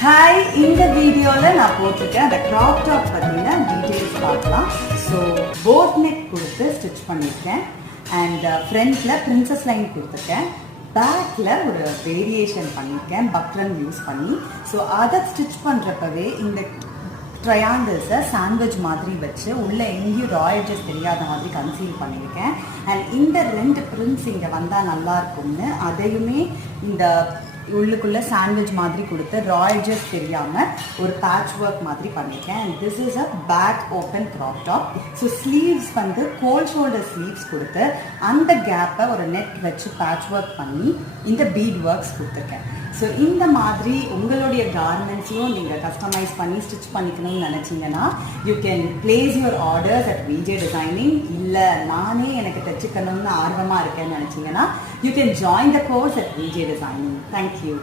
Hi, இந்த வீடியோவில் நான் போட்டிருக்கேன் அந்த க்ராப் டாப் பற்றின டீட்டெயில்ஸ் பார்க்கலாம். ஸோ போட் நெக் கொடுத்து ஸ்டிச் பண்ணியிருக்கேன் அண்ட் ஃப்ரண்ட்டில் பிரின்சஸ் லைன் கொடுத்துருக்கேன். பேக்கில் ஒரு வேரியேஷன் பண்ணியிருக்கேன் பக்ரன் யூஸ் பண்ணி. ஸோ அதை ஸ்டிச் பண்ணுறப்பவே இந்த ட்ரையாங்கிள்ஸை சாண்ட்விச் மாதிரி வச்சு உள்ளே எங்கேயும் ராயல்ஜஸ் தெரியாத மாதிரி கன்சீல் பண்ணியிருக்கேன். அண்ட் இந்த ரெண்டு பிரிண்ட்ஸ் இங்கே வந்தால் நல்லாயிருக்கும்னு அதையுமே இந்த உள்ளுக்குள்ளே சாண்ட்விச் மாதிரி கொடுத்து ராயல்ஜஸ் தெரியாமல் ஒரு பேட்ச் ஒர்க் மாதிரி பண்ணியிருக்கேன். And this is a back open crop top. So sleeves வந்து கோல்ட் ஷோல்டர் ஸ்லீவ்ஸ் கொடுத்து அந்த கேப்பை ஒரு நெட் வச்சு பேட்ச் ஒர்க் பண்ணி இந்த பீட் ஒர்க்ஸ் கொடுத்துருக்கேன். ஸோ இந்த மாதிரி உங்களுடைய கார்மெண்ட்ஸையும் நீங்கள் கஸ்டமைஸ் பண்ணி ஸ்டிச் பண்ணிக்கணும்னு நினச்சிங்கன்னா you can place your orders at VJ designing. இல்லை நானே எனக்கு தைச்சிக்கணும்னு ஆர்வமாக இருக்கேன்னு நினச்சிங்கன்னா you can join the course at VJ designing. Thank you.